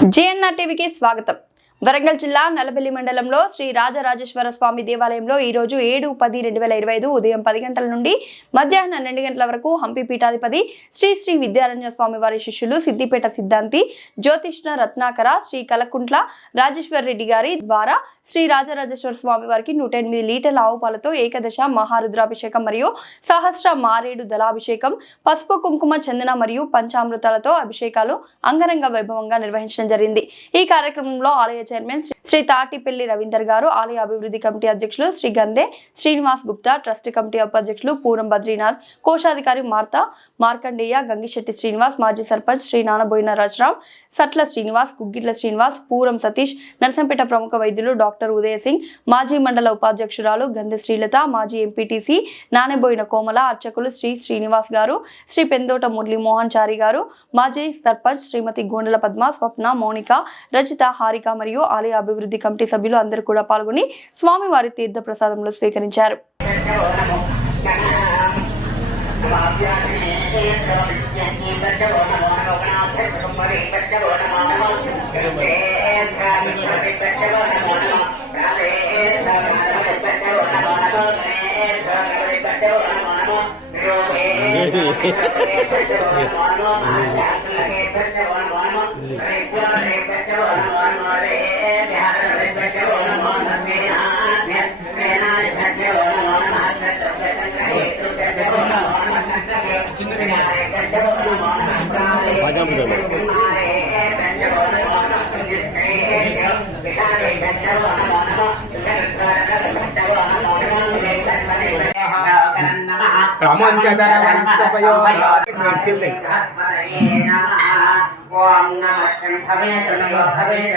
JNR టీవీకి స్వాగతం. వరంగల్ జిల్లా నల్లబెల్లి మండలంలో శ్రీ రాజరాజేశ్వర స్వామి దేవాలయంలో ఈ రోజు 7-10-2025 ఉదయం 10 గంటల నుండి మధ్యాహ్నం 2 గంటల వరకు హంపి పీఠాధిపతి శ్రీ విద్యారణ్య స్వామి వారి శిష్యులు సిద్దిపేట సిద్ధాంతి జ్యోతిష్ణ రత్నాకర శ్రీ కలకుంట్ల రాజేశ్వర రెడ్డి గారి ద్వారా శ్రీ రాజరాజేశ్వర స్వామి వారికి 108 లీటర్ల ఆవు పాలతో ఏకదశ మహారుద్రాభిషేకం మరియు సహస్ర మారేడు దళాభిషేకం పసుపు కుంకుమ చందన మరియు పంచామృతాలతో అభిషేకాలు అంగరంగ వైభవంగా నిర్వహించడం జరిగింది. ఈ కార్యక్రమంలో ఆలయ చైర్మన్ శ్రీ తాటిపల్లి రవీందర్ గారు, ఆలయ అభివృద్ధి కమిటీ అధ్యక్షులు శ్రీ గందే శ్రీనివాస్ గుప్తా, ట్రస్ట్ కమిటీ ఉపాధ్యక్షులు పూరం బద్రీనాథ్, కోశాధికారి మార్కండేయ, గంగిశెట్టి శ్రీనివాస్, మాజీ సర్పంచ్ శ్రీ నానబోయిన రాజరామ్, సట్ల శ్రీనివాస్, గుగ్గిట్ల శ్రీనివాస్, పూరం సతీష్, నర్సంపేట ప్రముఖ వైద్యులు డాక్టర్ ఉదయ సింగ్, మాజీ మండల ఉపాధ్యక్షురాలు గంధె శ్రీలత, మాజీ ఎంపీటీసీ నానబోయిన కోమల, అర్చకులు శ్రీ శ్రీనివాస్ గారు, శ్రీ పెందోట మురళీమోహన్ చారి గారు, మాజీ సర్పంచ్ శ్రీమతి గోండల పద్మ, స్వప్న, మౌనిక, రజిత, హారిక మరియు ఆలయ అభివృద్ధి కమిటీ సభ్యులు అందరూ కూడా పాల్గొని స్వామివారి తీర్థ ప్రసాదంలో స్వీకరించారు. ఓం నమః శంభవే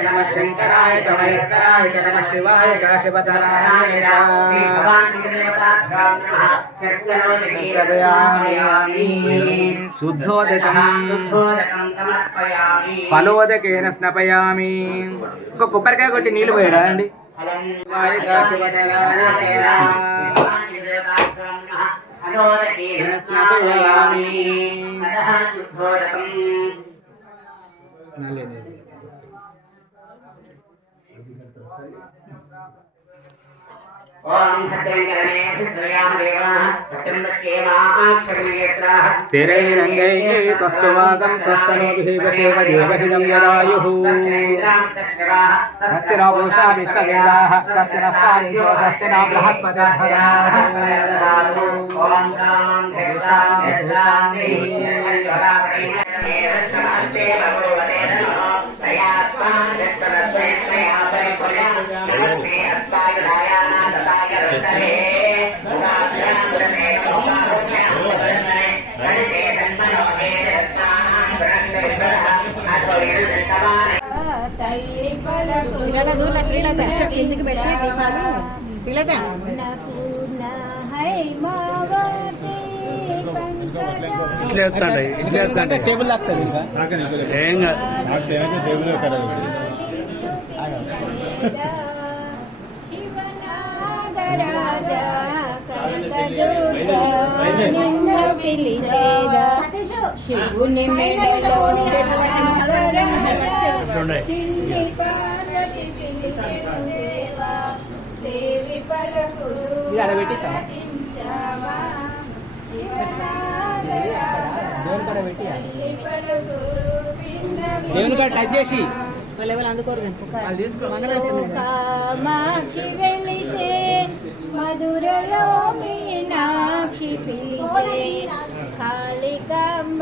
నమః శంకరాయ చ మహేశ్వరాయ చ నమః శివాయ చ శివధరాయ చ శ్రీ భగవాన్ శ్రీదేవతాభ్యాం నమః శక్తిరోదకీయామి శుద్ధోదకం సమర్పయామి ఫలోదకేన స్నపయామి. ఒక కొబ్బరికాయ కొట్టి నీళ్లు పోయాడా అండి. శివాయ చ శివధరాయ చ ఫలోదకేన స్నపయామి శుద్ధోదకం. ఓం స్థిరైరంగైః త్వశ్చవాగం స్వస్తనోభిషేవ దేవహిదం యదాయుః స్వస్తి నో పూషా విశ్వవేదాః స్వస్తి నస్తారితో స్వస్తి నో బృహస్పతిర్భరాః. ఓం కిందికి పెట్టి దీపాలు శ్రీలత ఇట్లా చెప్తాండే టేబుల్ లాగుతుంది ఇంకా ఏం టేబుల్ శివుని మెడలో దేవి పలుకు దేవుని కాడ టచ్ చేసి కామాక్షి వెలిసే మధురలో మీనాక్షి పిలిచే కాళికాంబ